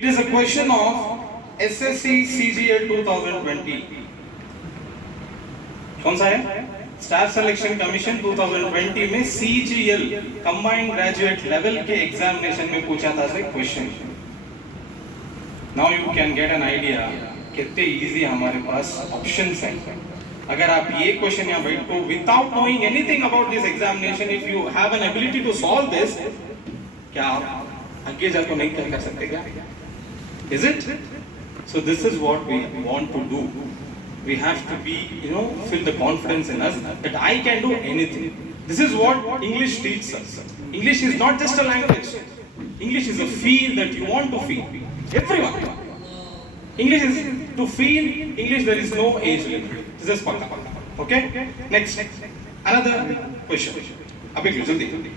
It is a question of SSC CGL 2020. कौन सा है? स्टाफ सिलेक्शन कमीशन 2020 में CGL कंबाइंड ग्रेजुएट लेवल के एग्जामिनेशन में पूछा था से question. Now you can get an idea कितने इजी हमारे पास ऑप्शंस हैं. अगर आप ये क्वेश्चन यहाँ बैठो without knowing anything about this examination, if you have an ability to solve this, क्या आप आगे जाकर नहीं कर सकते क्या? Is it? So this is what we want to do. We have to be, feel the confidence in us that I can do anything. This is what English teaches us. English is not just a language. English is a feel that you want to feel. Everyone. English is to feel. English there is no age limit. This is pakka. Okay? Next. Another question. Abhi jaldi.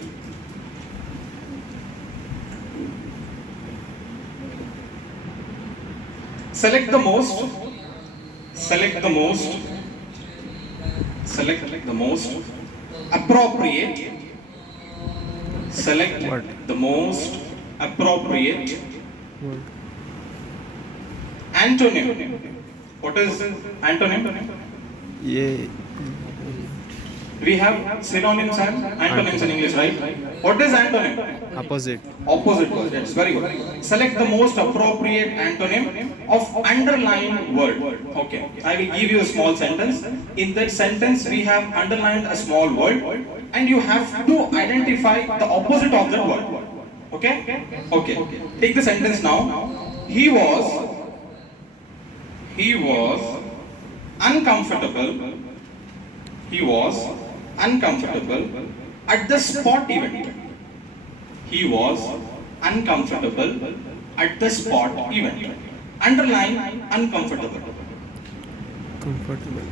Select the most appropriate antonym. What is antonym? We have synonyms and antonyms in English, right? What is antonym? Opposite. Opposite word. That's very good. Select the most appropriate antonym of underlined word. Okay. I will give you a small sentence. In that sentence, we have underlined a small word, and you have to identify the opposite of that word. Okay? Okay. Take the sentence now. He was uncomfortable. He was uncomfortable at the sport event. He was uncomfortable at the sport event. Underline uncomfortable.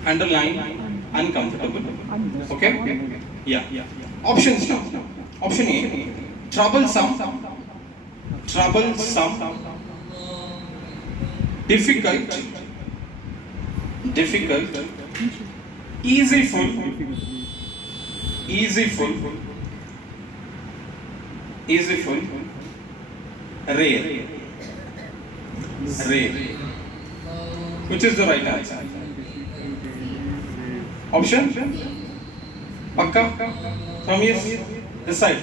Underline uncomfortable. Okay? Yeah. Options now. Option A, troublesome, difficult, easyful, rare. Which is the right answer? Option? Pakka? From yes? This side.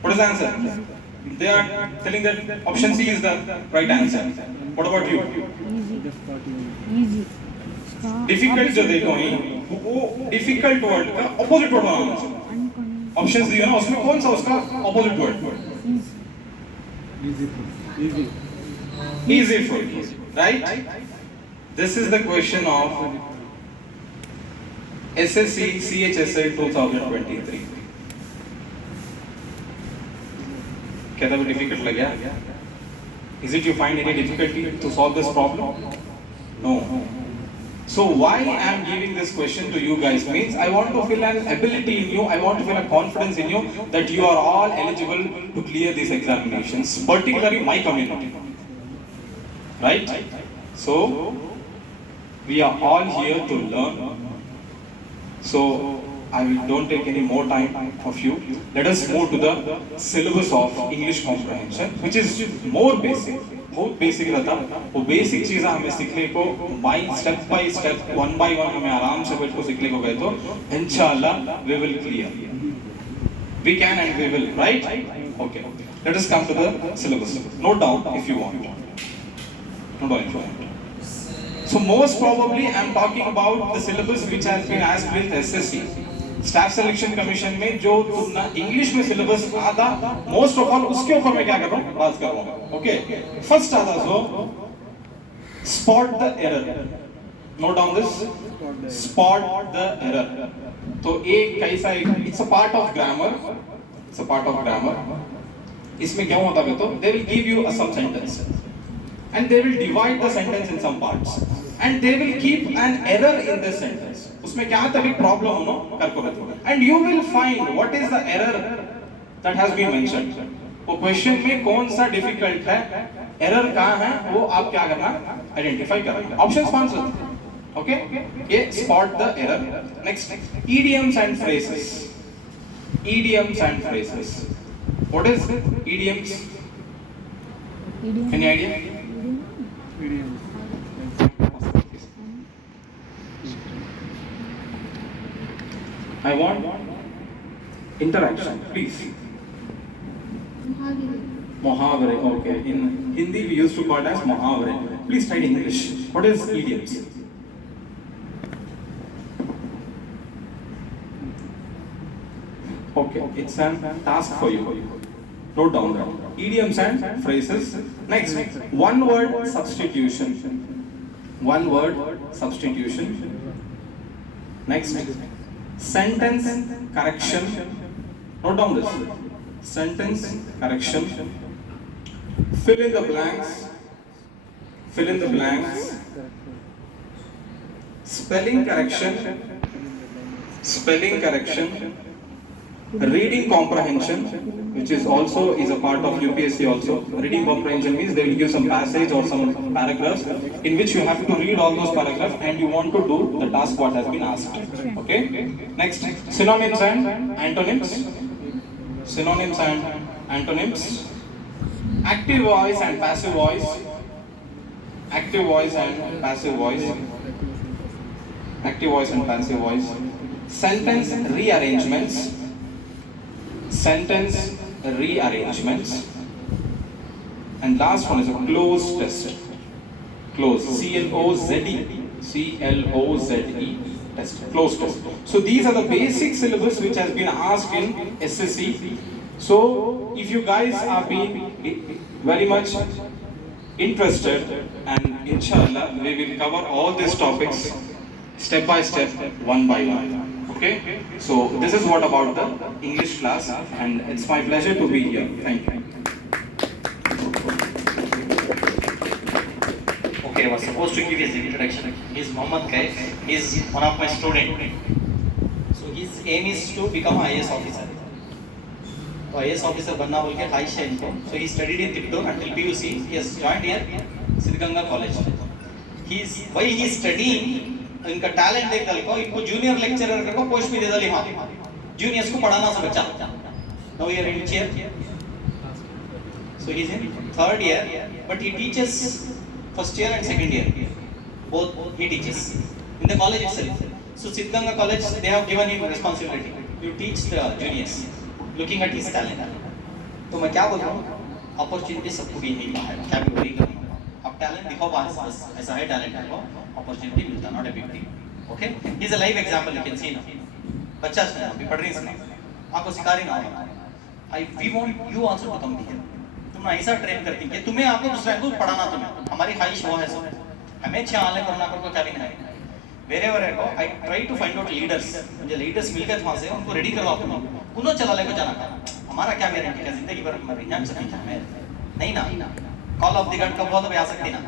What is the answer? They are telling that option C is the right answer. What about you? Easy. Difficult जो देखो ही वो difficult word का opposite word बनाना है. Options दिए ना उसमें कौन सा उसका opposite word? Easyful. Right? This is the question of SSC CHSL 2023. क्या था वो difficult लगा? Is it you find any difficulty to solve this problem? No. So why I am giving this question to you guys means I want to feel an ability in you, I want to feel a confidence in you that you are all eligible to clear these examinations, particularly my community. Right? So we are all here to learn. So don't take any more time of you. Let us move to the syllabus of English comprehension, which is more basic. बहुत basic रहता, वो basic चीज़ें हमें सीखने को by step 1 by 1 हमें आराम से बैठ को सीखने को गए तो इंशाल्लाह we will clear. We can and we will, right? Okay. Let us come to the syllabus. Note down if you want. Note down if you want. So most probably I am talking about the syllabus which has been asked with SSC. Staff selection commission में जो तुमने English में syllabus आता most of all उसके ऊपर मैं क्या कर रहा हूँ बात कर रहा हूँ. ओके, फर्स्ट आता so spot the error. Note down this, spot the error. तो एक कैसा it's a part of grammar. इसमें क्या होता है तो they will give you some sentence and they will divide the sentence in some parts and they will keep an error in the sentence. उसमें क्या तभी प्रॉब्लम हो कर को रहता है and you will find what is the error that has been mentioned. वो question में कौन सा डिफिकल्ट है, एरर कहाँ है, वो आप क्या करना आइडेंटिफाई करना. ऑप्शंस कौन से? ओके, ये spot the error. Next, idioms and phrases. What is idioms? Idiom. Any idea? Idiom. I want interaction, please. Muhavare, okay. In Hindi we used to call it as Muhavare. Please try in English. What is idioms? Okay, it's a task for you. Note down that. Idioms and phrases. Next, one word substitution. One word substitution. Next, sentence correction. Note down this. Sentence correction. Fill in the blanks. Fill in the blanks. Spelling correction. Spelling correction. Reading comprehension, which is also is a part of UPSC also. Reading comprehension means they will give some passage or some paragraphs in which you have to read all those paragraphs and you want to do the task what has been asked. Okay? Next, synonyms and antonyms. Synonyms and antonyms. Active voice and passive voice. Active voice and passive voice. Active voice and passive voice. Sentence rearrangements. Sentence rearrangements. And last one is a cloze test. Cloze. C-L-O-Z-E. C-L-O-Z-E test. Cloze test. So these are the basic syllabus which has been asked in SSC. So if you guys are being very much interested, and inshallah we will cover all these topics step by step, one by one. Okay? So this is what about the English class, and it's my pleasure to be here. Thank you. Okay, I was supposed to give his introduction. He is Mohammad Kaif. He is one of my students. So his aim is to become an IAS officer. तो IAS officer बनना बोल के ख्वाहिश है इनको. So he studied in Tiptur until PUC. He has joined here Siddhganga College. Why he is studying? इनका talent देख डाल को इनको जूनियर लेक्चरर को पोस्ट भी दे डाली वहाँ जूनियर्स को पढ़ाना सब बच्चा. Now he is in chair. So he is in third year, but he teaches first year and second year. Both he teaches in the college itself. So Siddhganga College, they have given him responsibility to teach the juniors, looking at his talent. तो मैं क्या बोल रहा हूँ? Opportunity सबको भी नहीं है. क्या भी वही करना. अब talent दिखाओ बस ऐसा है talent है opportunity मिलता, not a big deal. Okay? He is a live example you can see now. बच्चा है अभी पढ़ रही है आपको सिखा रही ना. We want you also to come here. तुम ऐसा ट्रेन करती है तुम्हें आपको दूसरा को पढ़ाना तुम्हें हमारी ख्वाहिश वो है सब हमें छह आले करना को क्या भी नहीं. Wherever I go, I try to find out leaders. मुझे leaders मिल गए वहाँ से उनको रेडी करवाओ तुम उन्होंने चला लेको जाना का हमारा क्या गारंटी है जिंदगी भर मर जान सकते हैं नहीं ना. कॉल ऑफ द गॉड कब हुआ तो आ सकती ना.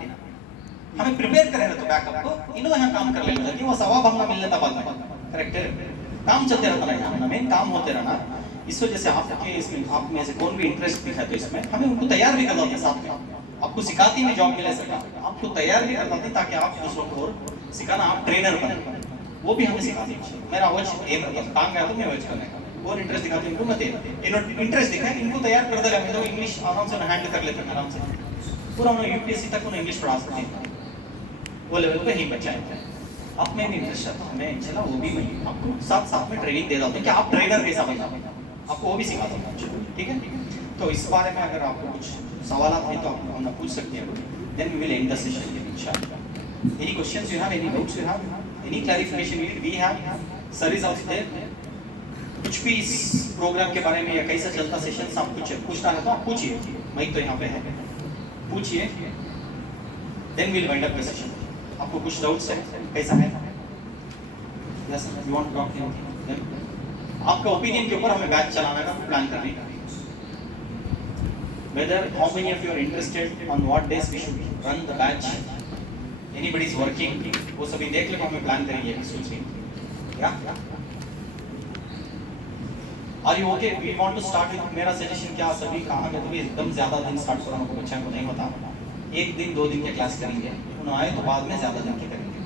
हमें प्रिपेयर करें तो बैकअप को इन्हों यहाँ काम कर लेते कि वो सवा भंगा मिल लेता बाद में. करेक्ट है काम चलते रहता ना यहाँ हमें काम होते रहना. इस वजह से आपके इसमें आप में से कौन भी इंटरेस्ट दिखा तो इसमें हमें उनको तैयार भी करवाते हैं साथ में. आपको सिखाती में जॉब मिले सका आपको तैयार भी करवाते हैं ताकि आप दूसरों को और सिखाना आप ट्रेनर बने वो भी हमें सिखाते हैं. मेरा वो एम रहता है काम गया तो मैं वो करने का और इंटरेस्ट दिखाते हैं इनको मत इंटरेस्ट दिखाए इनको तैयार कर दे हमें तो इंग्लिश आराम से हैंडल कर लेते हैं आराम से पूरा उन्हें यूपीएससी तक उन्हें इंग्लिश पढ़ा सकते हैं वो लेवल पे ही बच्चा है. आप में भी इंटरेस्ट है हमें चला वो भी मैं आपको साथ में ट्रेनिंग दे देता हूँ कि आप ट्रेनर कैसा बनना आपको वो भी सिखाता हूँ. ठीक है तो इस बारे में अगर आपको कुछ सवाल हैं तो आप हमने पूछ सकते हैं. Then we will end the session इंशाल्लाह. Any questions you have any doubts you have any clarification need we have sir is also there. कुछ भी इस प्रोग्राम के बारे में या कैसा चलता सेशन आप कुछ पूछना है तो आप पूछिए. मैं तो यहाँ पे है पूछिए. Then will wind up the session. आपको कुछ डाउट्स है कैसा है yes you want to talk anything. आपका ओपिनियन के ऊपर हमें बैच चलाने का प्लान करने का. Whether how many of you are interested on what days we should run the batch, anybody is working, वो सभी देख ले हमें प्लान करेंगे एपिसोड्स में. या Are you okay? We want to start with मेरा सजेशन क्या सभी कहाँ गए तो एकदम ज़्यादा दिन स्टार्ट करो हमको बच्चों को नहीं होता. एक दिन दो दिन के क्लास करेंगे उन्हें आए तो बाद में ज़्यादा दिन के करेंगे.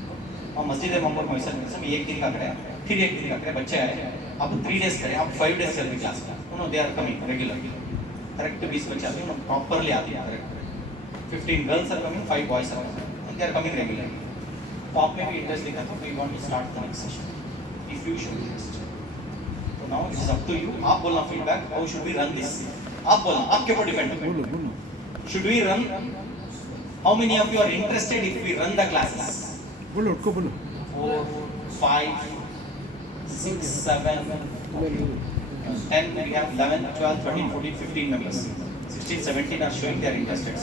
और मस्जिद मोहम्मद मैसन में सब एक दिन का करें फिर एक दिन का करें बच्चे आए अब 3 days करें आप 5 days चल रही क्लास का उन्होंने they are coming regular correct 20 बच्चे आते हैं प्रॉपरली आते हैं correct 15 girls are coming, 5 boys are coming, and they are coming regularly. तो आप में भी इंटरेस्ट दिखा तो we want to start the next session. If you should interest. So now it is up to you. आप बोलना feedback. How should we run this? आप बोलना. आपके ऊपर depend है. बोलो बोलो Should we run? How many of you are interested if we run the classes? बोलो उनको बोलो 4, 5, 6, 7, 10. We have 11, 12, 13, 14, 15 members. 16, 17 are showing they are interested.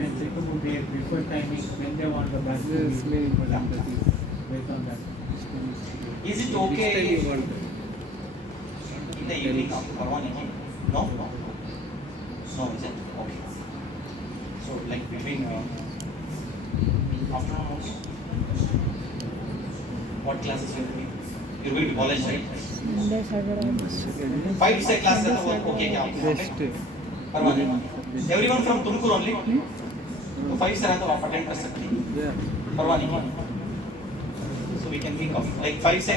And second would be a preferred timing when they want the batch to Yes, be very for important. that. Based on that. Is it okay in the evening after Parvani? No? No, is it? Okay. So like between afternoon also? What classes you will be? You will be college, right? 5 से class है तो वो okay क्या आपको? Best Parvani. Everyone from Tumkur only? तो 5 से रहा तो आप attend कर सकते हैं. Parvani. So we can think of like 5 से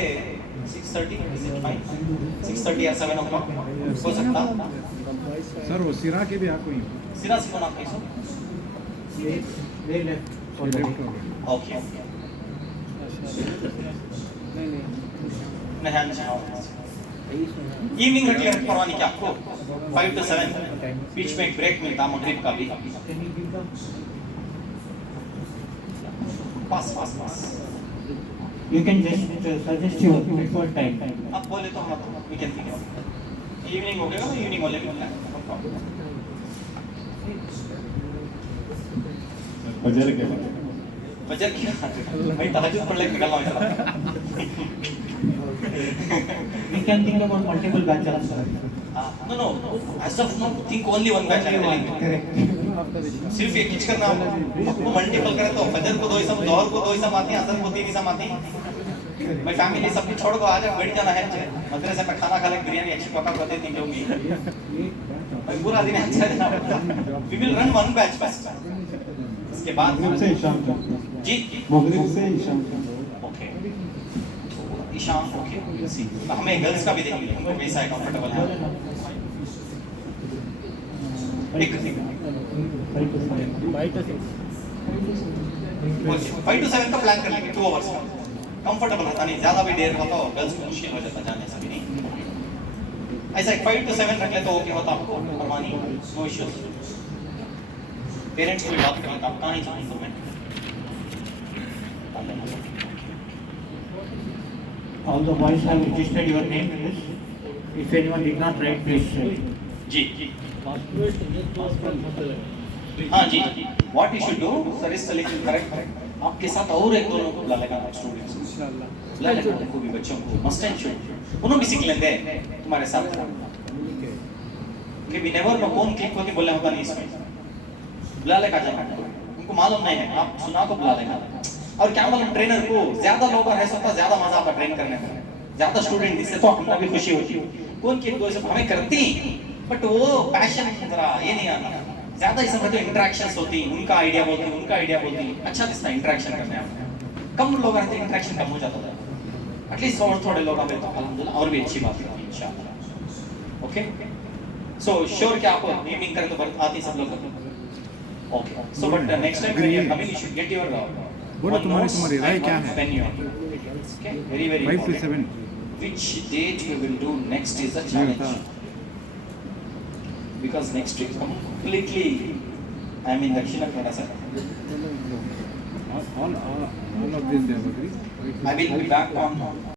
6:30 is it fine? 6:30 or 7 o'clock हो सकता? सर वो सिरा के भी आपको ही सिरा से कौन आपके सो? They left for the day. Okay. नहीं हाँ इवनिंग रख लिया परवानी क्या आपको 5 to 7 बीच में एक ब्रेक मिलता मगरिब का भी Can you give them? Pass You can just suggest your preferred time. आप बोले तो हम वी कैन थिंक इवनिंग हो गया ना इवनिंग वाले भी प्लान फजर के फजर की भाई तहज्जुद पढ़ लेके निकलना है We can think about multiple batches. No as of now think only one batch I'm telling you Correct. सिर्फ एक किच करना आपको मल्टीपल करे तो फजर को 2 इसम जोहर को 2 इसम आती है असर को 3 इसम आती है मैं फैमिली सब कुछ छोड़ को आ जा बैठ जाना है मदरसे में खाना खा ले बिरयानी अच्छी पका को देती होंगी भाई पूरा दिन अच्छा जाना we will run one batch first इसके बाद से शाम तक जी मगरिब से शाम तक ओके ईशान ओके सी हमें गर्ल्स का भी देखेंगे उनको वैसा कंफर्टेबल है एक 5 to 7 का प्लान कर लेंगे 2 आवर्स का कंफर्टेबल रहता नहीं ज्यादा भी देर होता हो गर्ल्स को मुश्किल हो जाता जाने से भी नहीं ऐसा 5 to 7 रख ले तो ओके होता आपको परवानी नो इश्यूज पेरेंट्स को भी बात करना आप कहां ही जाएंगे तुम्हें All the boys have registered your name in this. If anyone did not write, please say. जी हाँ जी what you should do sir is little correct आपके साथ और एक दो लोगों को बुला लेगा स्टूडेंट्स इंशाल्लाह बुला लेगा उनको भी बच्चों को मस्ट एंड शुड उन्होंने भी सीख लेंगे तुम्हारे साथ कि भी नेवर नो कौन क्लिक होके बोलने होगा नहीं इसमें बुला लेगा जाना उनको मालूम नहीं है आप सुना को बुला लेगा और क्या मालूम ट्रेनर को ज्यादा लोग है सोता ज्यादा मजा आता ट्रेन करने में ज्यादा स्टूडेंट जिससे तो हमको भी खुशी होती है कौन की कोई सब हमें करती बट वो पैशन जरा ये नहीं आता ज्यादा इसमें तो इंटरेक्शंस होती उनका आइडिया बोलती अच्छा दिखता इंटरेक्शन करने में कम लोग रहते इंटरेक्शन कम हो जाता था एटलीस्ट और थोड़े लोग आते तो अल्हम्दुलिल्लाह और भी अच्छी बात है इंशाल्लाह ओके सो श्योर क्या आपको मीटिंग करें तो आती सब लोग okay so but next time when you are coming you should get your बोलो तुम्हारी राय क्या है very very 5 to 7 which date we will do next is a challenge because next week completely I am in Dakshina Kannada sir all of them they have agreed I will be back on